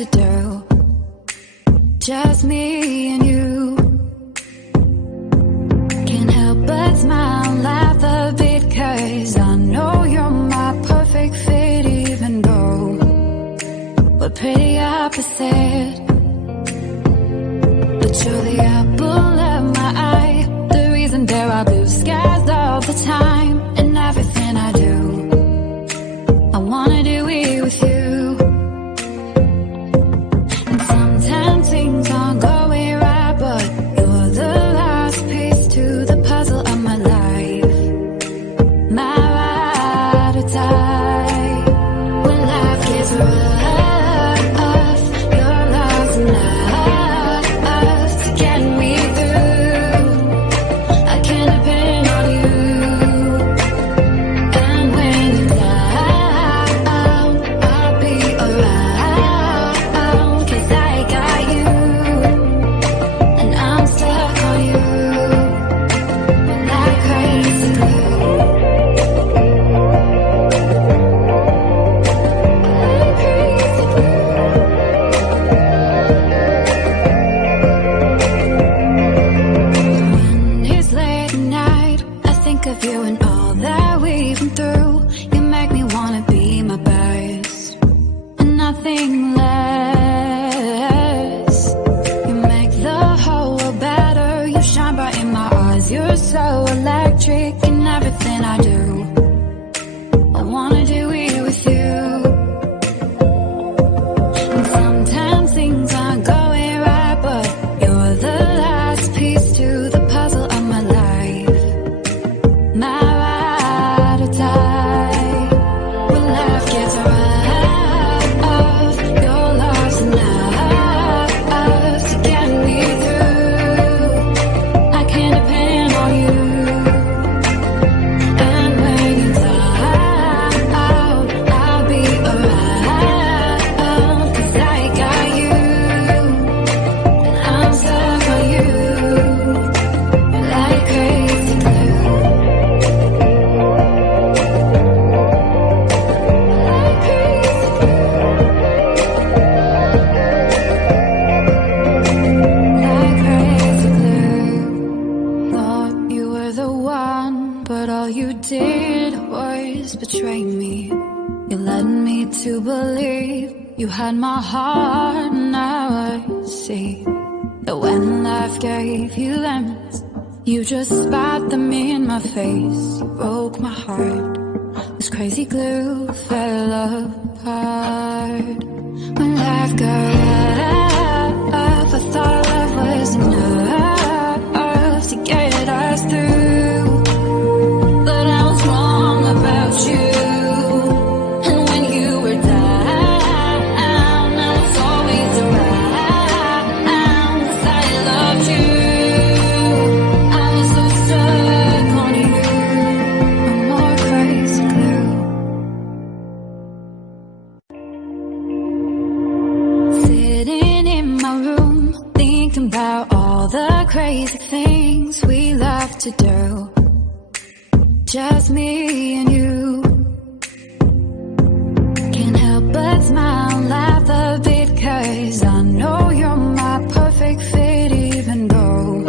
to do, just me and you. Can't help but smile and laugh a bit, 'cause I know you're my perfect fit, even though we're pretty opposite. But you're the apple of my eye, the reason there are blue skies all the time. And everything I do, I wanna do it with you. And sometimes things aren't going right, but you're the last piece to the puzzle of my life, my ride or die. When life gets rough, you're lost enough to get me through. I can depend on you. And when you're down, I'll be around, 'cause I got you, and I'm stuck on you like crazy glue. Like crazy glue. When it's late at night, I think of you and all that we've been through. You make me wanna be my best and nothing less. You make the whole world better. You shine bright in my eyes. You're so electric in everything I do. I wanna do it with you. And sometimes things aren't going right, but you're the last piece to the puzzle of my life, my ride or die. When life gets rough, you're lost enough to get me through. I can depend on you. And when you're down, I'll be around, 'cause I got you, and I'm stuck on you like crazy glue. Like crazy glue. Like crazy glue. Thought you were the one, but all you did was betray me. You led me to believe you had my heart. Now I see that when life gave you lemons, you just spat them in my face. You broke my heart. This crazy glue fell apart. When life got rough, I thought love was enough to get us through. But I was wrong about you. And when you were down, I was always around, 'cause I loved you. I was so stuck on you. I'm more crazy glue. Sitting in my room, thinking about all the crazy things we love to do, just me and you. Can't help but smile and laugh a bit, 'cause I know you're my perfect fit, even though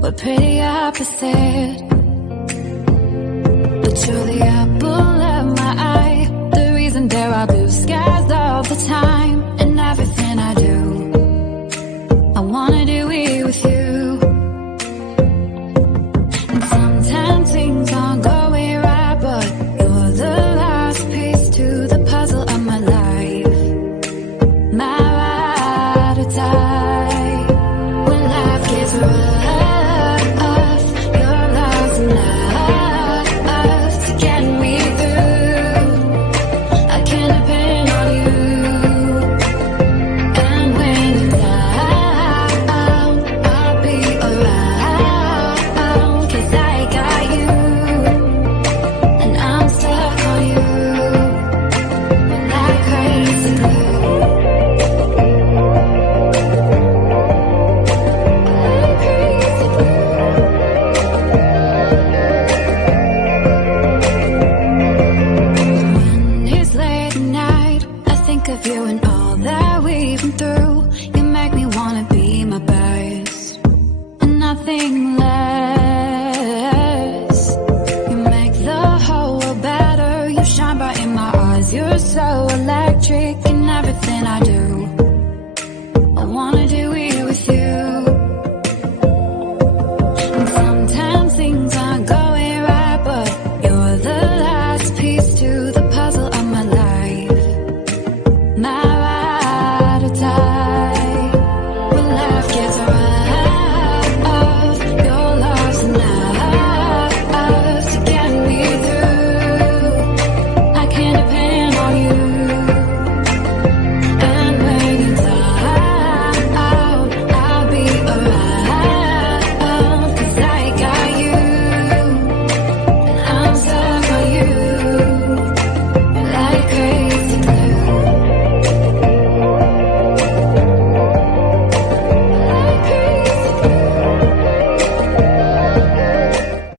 we're pretty opposite.